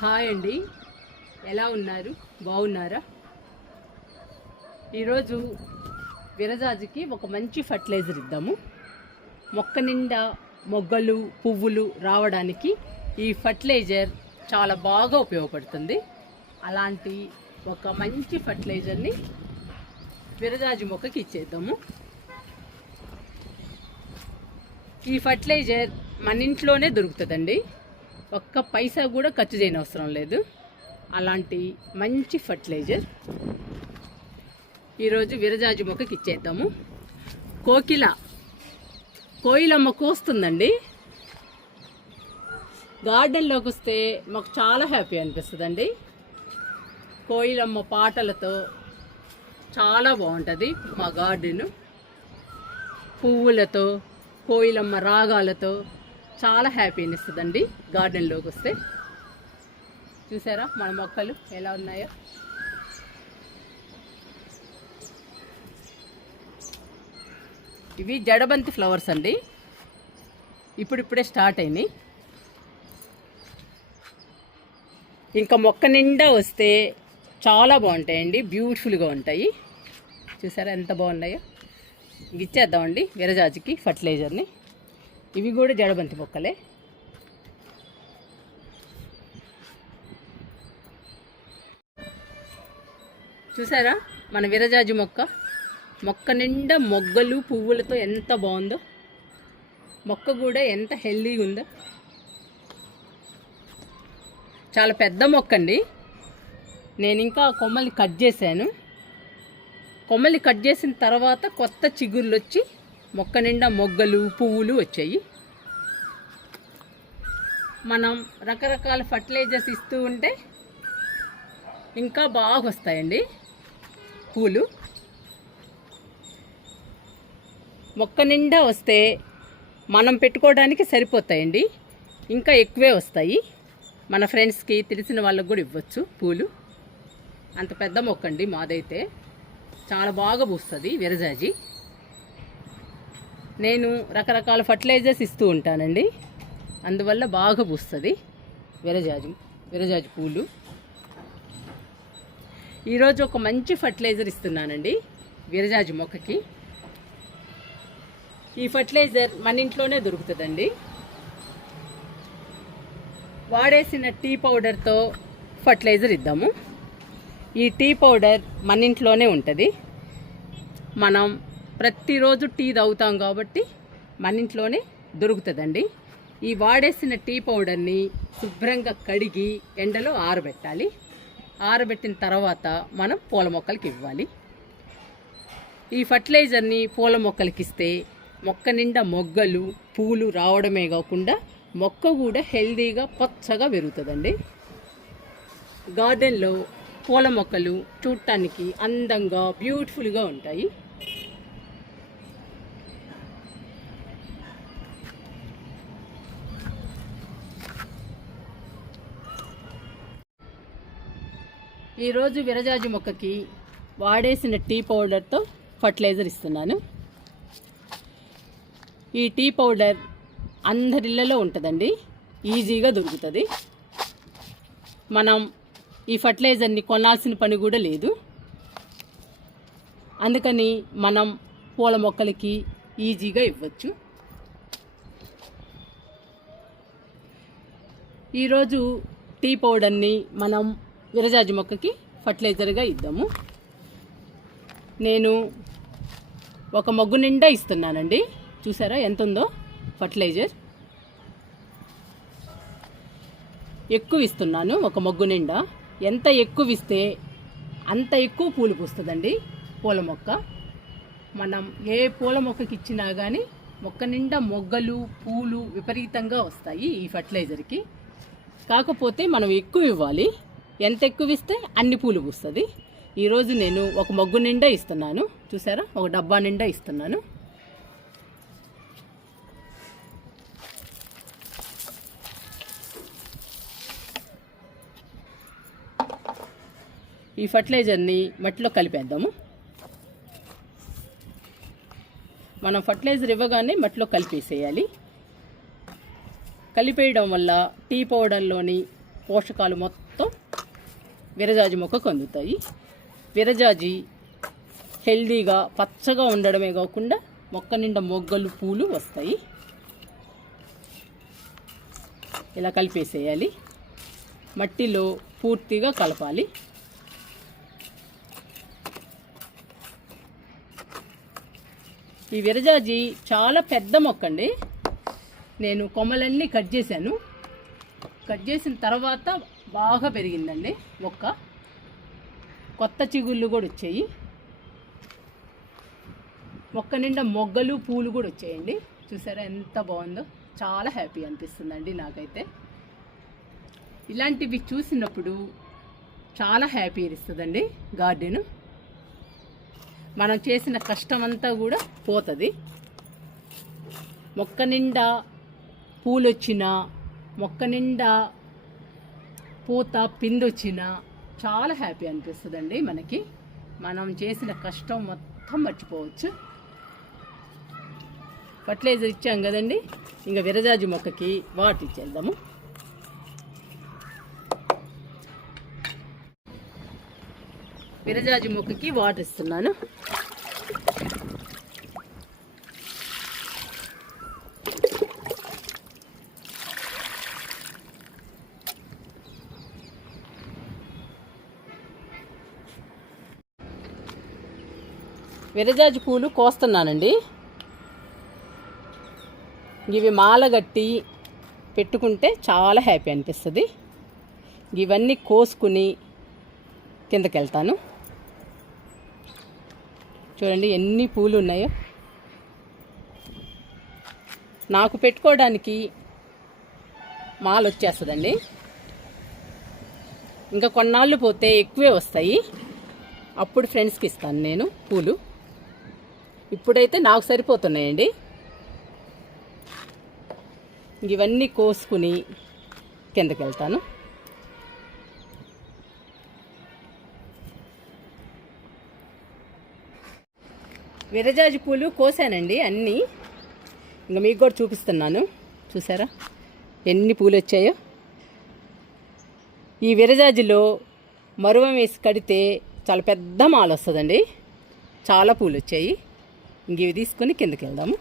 Hi అండి, ఎలా ఉన్నారు? బాగున్నారా? ఈరోజు విరజాజికి ఒక మంచి ఫర్టిలైజర్ ఇద్దాము. మొక్క నిండా మొగ్గలు పువ్వులు రావడానికి ఈ ఫర్టిలైజర్ చాలా బాగా ఉపయోగపడుతుంది. అలాంటి ఒక మంచి ఫర్టిలైజర్ని విరజాజి మొక్కకి ఇచ్చేద్దాము. ఈ ఫర్టిలైజర్ మన ఇంట్లోనే దొరుకుతుందండి. ఒక్క పైసా కూడా ఖర్చు చేయని అవసరం లేదు. అలాంటి మంచి ఫర్టిలైజర్ ఈరోజు విరజాజి మొక్కకి ఇచ్చేద్దాము. కోయిలమ్మ కోస్తుందండి. గార్డెన్లోకి వస్తే మాకు చాలా హ్యాపీ అనిపిస్తుందండి. కోయిలమ్మ పాటలతో చాలా బాగుంటుంది మా గార్డెను. పువ్వులతో, కోయిలమ్మ రాగాలతో చాలా హ్యాపీని ఇస్తుందండి. గార్డెన్లోకి వస్తే చూసారా మన మొక్కలు ఎలా ఉన్నాయో. ఇవి జడబంతి ఫ్లవర్స్ అండి. ఇప్పుడిప్పుడే స్టార్ట్ అయినాయి. ఇంకా మొక్క నిండా వస్తే చాలా బాగుంటాయండి, బ్యూటిఫుల్గా ఉంటాయి. చూసారా ఎంత బాగున్నాయో. ఇచ్చేద్దామండి విరజాజికి ఫర్టిలైజర్ని. ఇవి కూడా జడబంతి మొక్కలే. చూసారా మన విరజాజి మొక్క నిండా మొగ్గలు పువ్వులతో ఎంత బాగుందో. మొక్క కూడా ఎంత హెల్దీగా ఉందో. చాలా పెద్ద మొక్క అండి. నేను ఇంకా కొమ్మల్ని కట్ చేశాను. కొమ్మల్ని కట్ చేసిన తర్వాత కొత్త చిగుర్లు వచ్చి మొక్క నిండా మొగ్గలు పువ్వులు వచ్చాయి. మనం రకరకాల ఫర్టిలైజర్స్ ఇస్తూ ఉంటే ఇంకా బాగా వస్తాయండి పూలు. మొక్క నిండా వస్తే మనం పెట్టుకోవడానికి సరిపోతాయండి, ఇంకా ఎక్కువే వస్తాయి. మన ఫ్రెండ్స్కి తెలిసిన వాళ్ళకు కూడా ఇవ్వచ్చు పూలు. అంత పెద్ద మొక్క అండి మాదైతే. చాలా బాగా పూస్తుంది విరజాజి. నేను రకరకాల ఫర్టిలైజర్స్ ఇస్తూ ఉంటానండి, అందువల్ల బాగా పూస్తుంది విరజాజి పూలు. ఈరోజు ఒక మంచి ఫర్టిలైజర్ ఇస్తున్నానండి విరజాజి మొక్కకి. ఈ ఫర్టిలైజర్ మన ఇంట్లోనే దొరుకుతుందండి. వాడేసిన టీ పౌడర్తో ఫర్టిలైజర్ ఇద్దాము. ఈ టీ పౌడర్ మన ఇంట్లోనే ఉంటుంది. మనం ప్రతిరోజు టీ తాగుతాం కాబట్టి మన ఇంట్లోనే దొరుకుతుందండి. ఈ వాడేసిన టీ పౌడర్ని శుభ్రంగా కడిగి ఎండలో ఆరబెట్టాలి. ఆరబెట్టిన తర్వాత మనం పూల మొక్కలకి ఇవ్వాలి. ఈ ఫర్టిలైజర్ని పూల మొక్కలకి ఇస్తే మొక్క నిండా మొగ్గలు పూలు రావడమే కాకుండా మొక్క కూడా హెల్దీగా పచ్చగా పెరుగుతుందండి. గార్డెన్లో పూల మొక్కలు చూడటానికి అందంగా బ్యూటిఫుల్గా ఉంటాయి. ఈరోజు విరజాజి మొక్కకి వాడేసిన టీ పౌడర్తో ఫర్టిలైజర్ ఇస్తున్నాను. ఈ టీ పౌడర్ అందరిళ్ళలో ఉంటుందండి, ఈజీగా దొరుకుతుంది. మనం ఈ ఫర్టిలైజర్ని కొనాల్సిన పని కూడా లేదు. అందుకని మనం పూల మొక్కలకి ఈజీగా ఇవ్వచ్చు. ఈరోజు టీ పౌడర్ని మనం విరజాజి మొక్కకి ఫర్టిలైజర్గా ఇద్దాము. నేను ఒక మొగ్గు నిండా ఇస్తున్నానండి. చూసారా ఎంత ఉందో ఫర్టిలైజర్. ఎక్కువ ఇస్తున్నాను, ఒక మొగ్గు నిండా. ఎంత ఎక్కువ ఇస్తే అంత ఎక్కువ పూలు పూస్తుందండి పూల మొక్క. మనం ఏ పూల మొక్కకి ఇచ్చినా కానీ మొక్క నిండా మొగ్గలు పూలు విపరీతంగా వస్తాయి ఈ ఫర్టిలైజర్కి. కాకపోతే మనం ఎక్కువ ఇవ్వాలి. ఎంత ఎక్కువ ఇస్తే అన్ని పూలు పూస్తుంది. ఈరోజు నేను ఒక మొగ్గు నిండా ఇస్తున్నాను. చూసారా ఒక డబ్బా నిండా ఇస్తున్నాను. ఈ ఫర్టిలైజర్ని మట్టిలో కలిపేద్దాము. మనం ఫర్టిలైజర్ ఇవ్వగానే మట్టిలో కలిపేసేయాలి. కలిపేయడం వల్ల టీ పౌడర్లోని పోషకాలు మొత్తం విరజాజి మొక్కకు అందుతాయి. విరజాజి హెల్దీగా పచ్చగా ఉండడమే కాకుండా మొక్క నిండా మొగ్గలు పూలు వస్తాయి. ఇలా కలిపేసేయాలి. మట్టిలో పూర్తిగా కలపాలి. ఈ విరజాజి చాలా పెద్ద మొక్క అండి. నేను కొమ్మలన్నీ కట్ చేశాను. కట్ చేసిన తర్వాత బాగా పెరిగిందండి మొక్క. కొత్త చిగుళ్ళు కూడా వచ్చాయి. మొక్క నిండా మొగ్గలు పూలు కూడా వచ్చాయండి. చూసారా ఎంత బాగుందో. చాలా హ్యాపీ అనిపిస్తుందండి నాకైతే. ఇలాంటివి చూసినప్పుడు చాలా హ్యాపీ ఇస్తుందండి గార్డెను. మనం చేసిన కష్టం అంతా కూడా పోతుంది. మొక్క నిండా పూలు వచ్చినా, మొక్క నిండా పూత పిందొచ్చినా చాలా హ్యాపీ అనిపిస్తుందండి మనకి. మనం చేసిన కష్టం మొత్తం మర్చిపోవచ్చు. ఫర్టిలైజర్ ఇచ్చాం కదండి, ఇంకా విరజాజి మొక్కకి వాటర్ ఇచ్చేద్దాము. విరజాజి మొక్కకి వాటర్ ఇస్తున్నాను. విరజాజి పూలు కోస్తున్నానండి. ఇవి మాలగట్టి పెట్టుకుంటే చాలా హ్యాపీ అనిపిస్తుంది. ఇవన్నీ కోసుకుని కిందకి వెళ్తాను. చూడండి ఎన్ని పూలు ఉన్నాయో. నాకు పెట్టుకోవడానికి మాల వచ్చేస్తుందండి. ఇంకా కొన్నాళ్ళు పోతే ఎక్కువే వస్తాయి. అప్పుడు ఫ్రెండ్స్కి ఇస్తాను నేను పూలు. ఇప్పుడైతే నాకు సరిపోతున్నాయండి. ఇవన్నీ కోసుకుని కిందకి వెళ్తాను. విరజాజి పూలు కోసానండి అన్నీ. ఇంకా మీకు కూడా చూపిస్తున్నాను. చూసారా ఎన్ని పూలు వచ్చాయో. ఈ విరజాజిలో మరువం వేసి కడితే చాలా పెద్ద మాల వస్తుందండి. చాలా పూలు వచ్చాయి. ఇంక ఇవి తీసుకొని కిందకి వెళ్దాము.